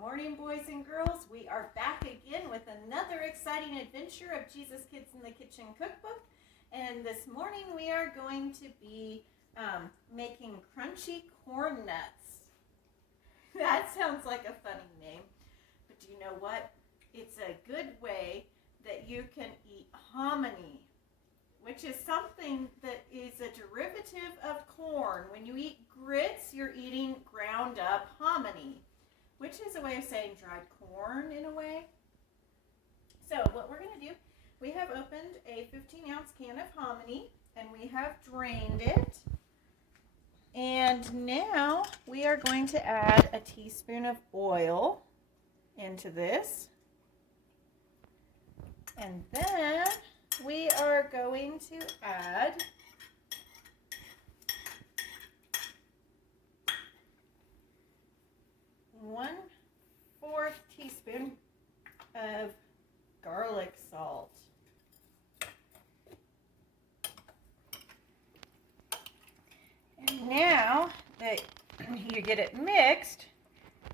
morning, boys and girls. We are back again with another exciting adventure of Jesus Kids in the Kitchen cookbook. And this morning we are going to be making crunchy corn nuts. That sounds like a funny name. But do you know what? It's a good way that you can eat hominy, which is something that is a derivative of corn. When you eat grits, you're eating ground up hominy, which is a way of saying dried corn in a way. So what we're going to do, we have opened a 15-ounce can of hominy, and we have drained it. And now we are going to add a teaspoon of oil into this. And then we are going to add one-fourth teaspoon of garlic salt. And now that you get it mixed,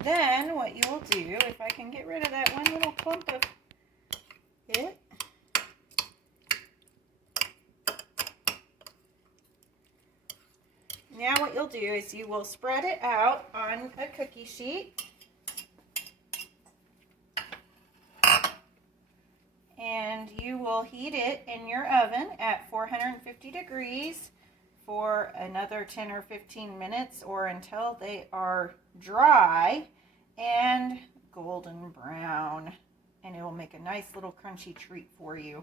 then what you will do, if I can get rid of that one little clump of it, now what you'll do is you will spread it out on a cookie sheet, and you will heat it in your oven at 450 degrees for another 10 or 15 minutes, or until they are dry and golden brown, and it will make a nice little crunchy treat for you,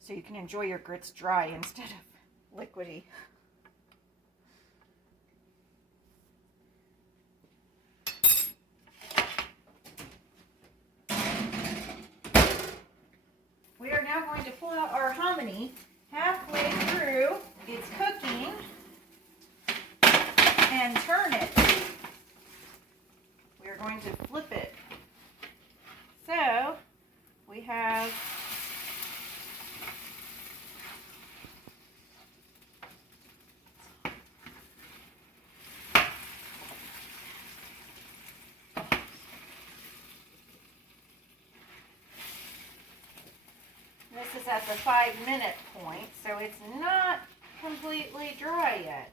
so you can enjoy your grits dry instead of liquidy. We are now going to pull out our hominy halfway through its cooking and turn it. We are going to flip it. So we have this is at the 5-minute point, so it's not completely dry yet.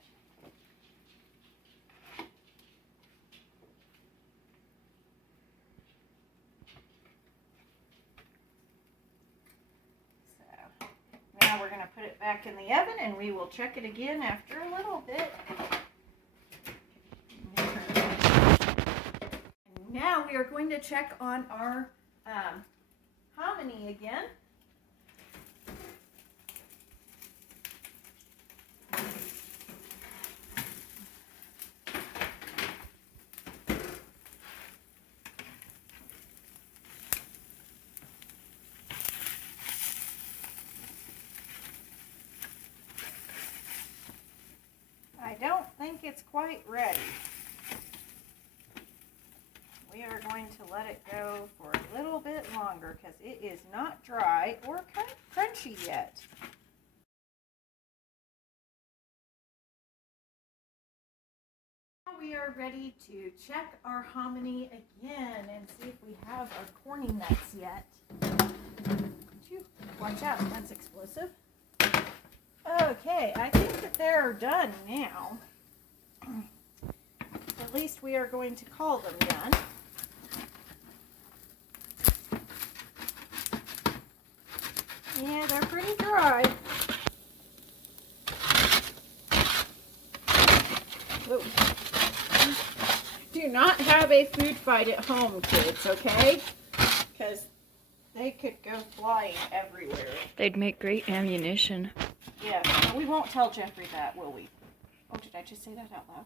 So now we're going to put it back in the oven, and we will check it again after a little bit. And now we are going to check on our hominy again. I don't think it's quite ready. We are going to let it go for a little bit longer because it is not dry or crunchy yet. Now we are ready to check our hominy again and see if we have our corny nuts yet. Watch out, that's explosive. Okay, I think that they're done now. At least we are going to call them done. Yeah, they're pretty dry. Whoa. Do not have a food fight at home, kids, okay? Because they could go flying everywhere. They'd make great ammunition. Yeah, we won't tell Jeffrey that, will we? Oh, did I just say that out loud?